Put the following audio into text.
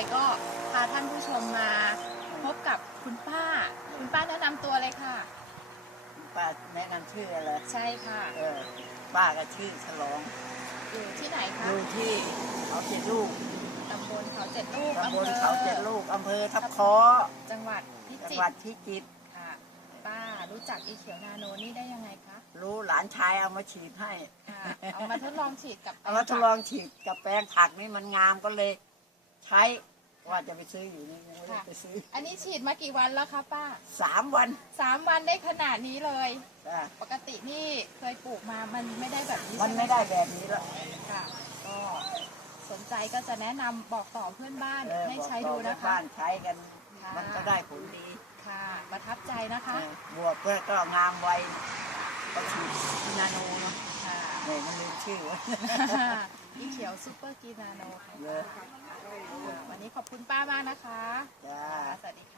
ยก็พาท่านผู้ชมมาพบกับคุณป้า คุณป้าแนะนำตัวเลยค่ะ ป้าแนะนำชื่ออะไรใช่ค่ะเออป้าก็ชื่อฉลองอยู่ที่ไหนคะอยู่ที่เขาเจ็ดลูกตำบลเขาเจ็ดลูกตำบลเขาเจ็ดลูกอำเภอทับเคอจังหวัดพิจังจิหวัดตรพิจิตรค่ะ ป้ารู้จักอีเขียวนาโนนี่ได้ยังไงคะรู้หลานชายเอามาฉีดให้เอามาทดลองฉีดกับเอามาทดลองฉีดกับแปลงผักนี่มันงามก็เลย ใช้ ว่าจะไปซื้ออยู่นี่ยังไม่ได้ไปซื้ออันนี้ฉีดมากี่วันแล้วคะป้าสามวันสามวันได้ขนาดนี้เลย จ้ะปกตินี่เคยปลูกมามันไม่ได้แบบนี้มันใช่หไม่ได้แบบนี้แล้ว ค่ะก็สนใจก็จะแนะนำบอกต่อเพื่อนบ้านเออให้บอกใช้ต่ดูอนะคะ บ้านใช้กัน ค่ะ มันก็ได้ผลดีค่ะประทับใจนะคะเออบวกเพื่อก็งามไวก็ฉีดนาโนเนาะค่ะ เนี่ยมันลืมชื่อไว้อีเขียวซูเปอร์กีนาโนค่ะ เลยันนี้ขอบคุณป้ามากนะคะ จ้า สวัสดีค่ะ